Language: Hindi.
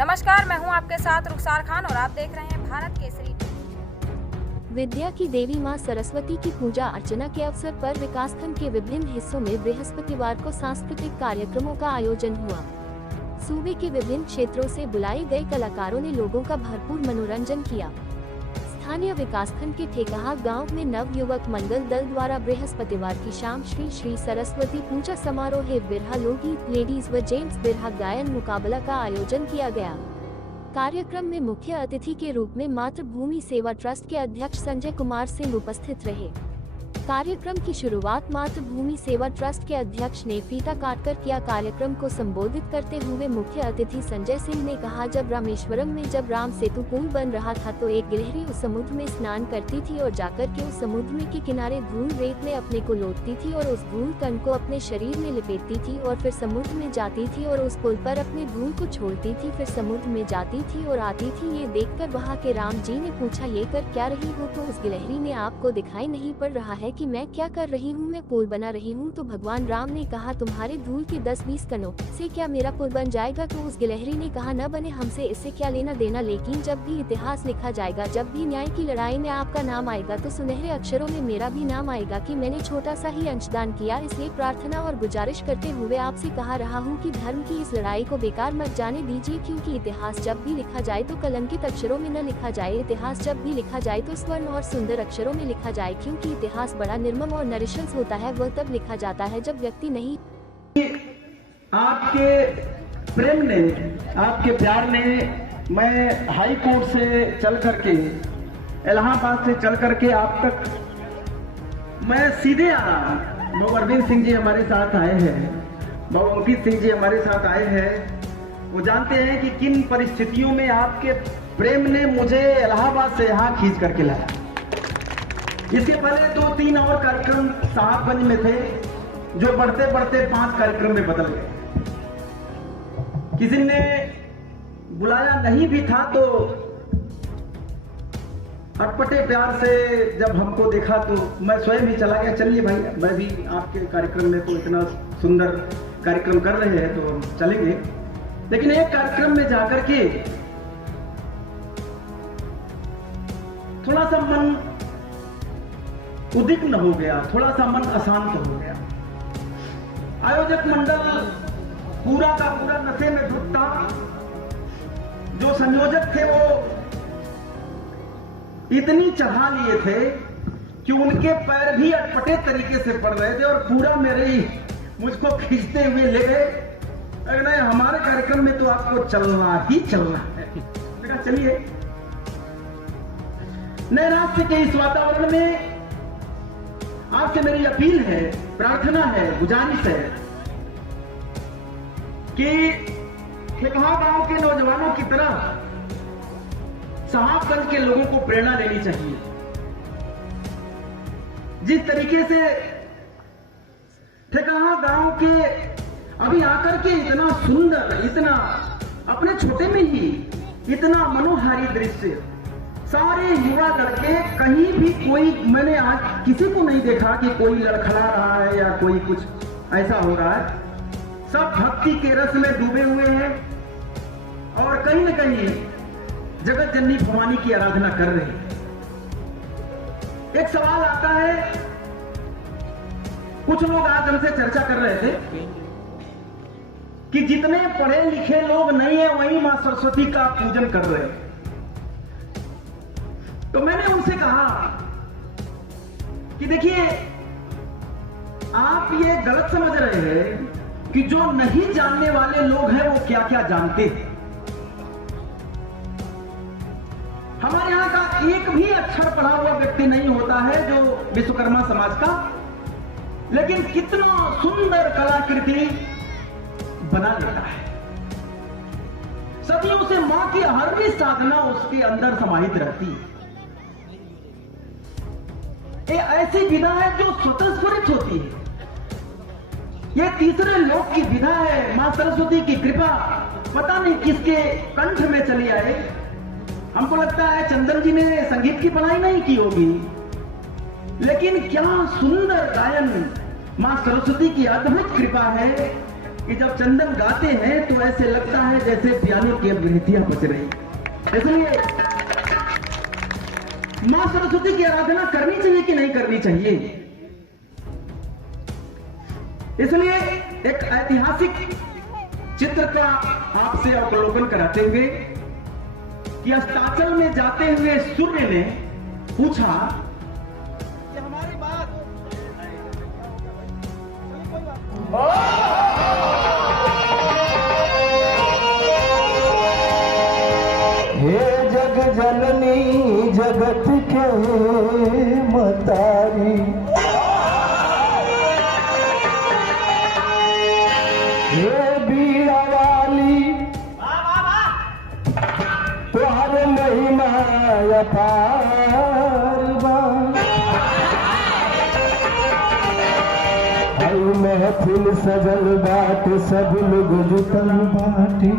नमस्कार, मैं हूं आपके साथ रुखसार खान और आप देख रहे हैं भारत केसरी। विद्या की देवी मां सरस्वती की पूजा अर्चना के अवसर पर विकासखंड के विभिन्न हिस्सों में बृहस्पतिवार को सांस्कृतिक कार्यक्रमों का आयोजन हुआ। सूबे के विभिन्न क्षेत्रों से बुलाए गए कलाकारों ने लोगों का भरपूर मनोरंजन किया। स्थानीय विकासखंड के ठेकहा गांव में नव युवक मंगल दल द्वारा बृहस्पतिवार की शाम श्री श्री सरस्वती पूजा समारोह बिरहा लोकगीत, लेडीज व जेंट्स बिरहा गायन मुकाबला का आयोजन किया गया। कार्यक्रम में मुख्य अतिथि के रूप में मातृभूमि सेवा ट्रस्ट के अध्यक्ष संजय कुमार सिंह उपस्थित रहे। कार्यक्रम की शुरुआत मातृभूमि सेवा ट्रस्ट के अध्यक्ष ने फीता काटकर किया। कार्यक्रम को संबोधित करते हुए मुख्य अतिथि संजय सिंह ने कहा, जब रामेश्वरम में जब राम सेतु पुल बन रहा था तो एक गिलहरी उस समुद्र में स्नान करती थी और जाकर के उस समुद्र के किनारे धूल रेत में अपने को लौटती थी और उस धूल कण को अपने शरीर में लपेटती थी और फिर समुद्र में जाती थी और उस पुल पर अपने धूल को छोड़ती थी, फिर समुद्र में जाती थी और आती थी। ये देखकर वहाँ के राम जी ने पूछा, ये कर क्या रही हो? तो उस गिलहरी ने, आपको दिखाई नहीं पड़ रहा है कि मैं क्या कर रही हूँ? मैं पुल बना रही हूँ। तो भगवान राम ने कहा, तुम्हारे धूल के 10-20 कणों से क्या मेरा पुल बन जाएगा? तो उस गिलहरी ने कहा, न बने, हमसे इससे क्या लेना देना, लेकिन जब भी इतिहास लिखा जाएगा, जब भी न्याय की लड़ाई में आपका नाम आएगा तो सुनहरे अक्षरों में मेरा भी नाम आएगा कि मैंने छोटा सा ही अंशदान किया। इसलिए प्रार्थना और गुजारिश करते हुए आपसे कहा रहा हूँ कि धर्म की इस लड़ाई को बेकार मत जाने दीजिए, क्योंकि इतिहास जब भी लिखा जाए तो कलंकित अक्षरों में न लिखा जाए। इतिहास जब भी लिखा जाए तो स्वर्ण और सुंदर अक्षरों में लिखा जाए, क्योंकि इतिहास बड़ा निर्मम और नरिशंस होता है। वह तब लिखा जाता है जब व्यक्ति नहीं। आपके प्रेम ने, आपके प्यार ने, मैं हाई कोर्ट से चल करके, इलाहाबाद से चल करके आप तक मैं सीधे आया। बाबू अरविंद सिंह जी हमारे साथ आए हैं, बाबू अंकित सिंह जी हमारे साथ आए हैं। वो जानते हैं कि किन परिस्थितियों में आपके प्रेम ने मुझे इलाहाबाद से यहाँ खींच करके लाया। इसके पहले 2-3 और कार्यक्रम साहबगंज में थे जो बढ़ते बढ़ते 5 कार्यक्रम में बदल गए। किसी ने बुलाया नहीं भी था तो अटपटे प्यार से जब हमको देखा तो मैं स्वयं ही चला गया, चलिए भाई मैं भी आपके कार्यक्रम में, तो इतना सुंदर कार्यक्रम कर रहे हैं तो हम चलेंगे। लेकिन एक कार्यक्रम में जाकर के थोड़ा सा मन उद्विग्न हो गया, थोड़ा सा मन अशांत हो गया। आयोजक मंडल पूरा का पूरा नशे में धुत था। जो संयोजक थे वो इतनी चढ़ा लिए थे कि उनके पैर भी अटपटे तरीके से पड़ रहे थे और पूरा मुझको खींचते हुए ले गए। नहीं, हमारे कार्यक्रम में तो आपको चलना ही चलना है। मैंने कहा चलिए। नैराश्य के इस वातावरण में आपसे मेरी अपील है, प्रार्थना है, गुजारिश है कि ठेकहा गांव के नौजवानों की तरह साहबगंज के लोगों को प्रेरणा लेनी चाहिए। जिस तरीके से ठेकहा गांव के अभी आकर के इतना सुंदर, इतना अपने छोटे में ही इतना मनोहारी दृश्य, सारे युवा लड़के, कहीं भी कोई, मैंने आज किसी को नहीं देखा कि कोई लड़खड़ा रहा है या कोई कुछ ऐसा हो रहा है। सब भक्ति के रस में डूबे हुए हैं और कहीं न कहीं जगत जननी भवानी की आराधना कर रहे हैं। एक सवाल आता है, कुछ लोग आज हमसे चर्चा कर रहे थे कि जितने पढ़े लिखे लोग नहीं है वही मां सरस्वती का पूजन कर रहे हैं। तो मैंने उनसे कहा कि देखिए, आप ये गलत समझ रहे हैं कि जो नहीं जानने वाले लोग हैं वो क्या क्या जानते हैं। हमारे यहां का एक भी अक्षर पढ़ा हुआ व्यक्ति नहीं होता है जो विश्वकर्मा समाज का, लेकिन कितना सुंदर कलाकृति बना लेता है। सदियों से मां की हर भी साधना उसके अंदर समाहित रहती है। ये ऐसी विधा है जो स्वतः स्फुरित होती है। ये तीसरे लोक की विधा है। मां सरस्वती की कृपा पता नहीं किसके कंठ में चली आए। हमको लगता है चंदन जी ने संगीत की पढ़ाई नहीं की होगी, लेकिन क्या सुंदर गायन, मां सरस्वती की अद्भुत कृपा है। कि जब चंदन गाते हैं तो ऐसे लगता है जैसे पियानो की अवृत्तियां बज रही। इसलिए मां सरस्वती की आराधना करनी चाहिए कि नहीं करनी चाहिए? इसलिए एक ऐतिहासिक चित्र का आपसे अवलोकन कराते हुए कि अस्ताचल में जाते हुए सूर्य ने पूछा कि हमारी बात हे जग जननी जगत के मतारी, हे बीड़ा वाली तुहार महिमा अपार बा। महफिल सजल बाटे सब लोग जुटल बाटे,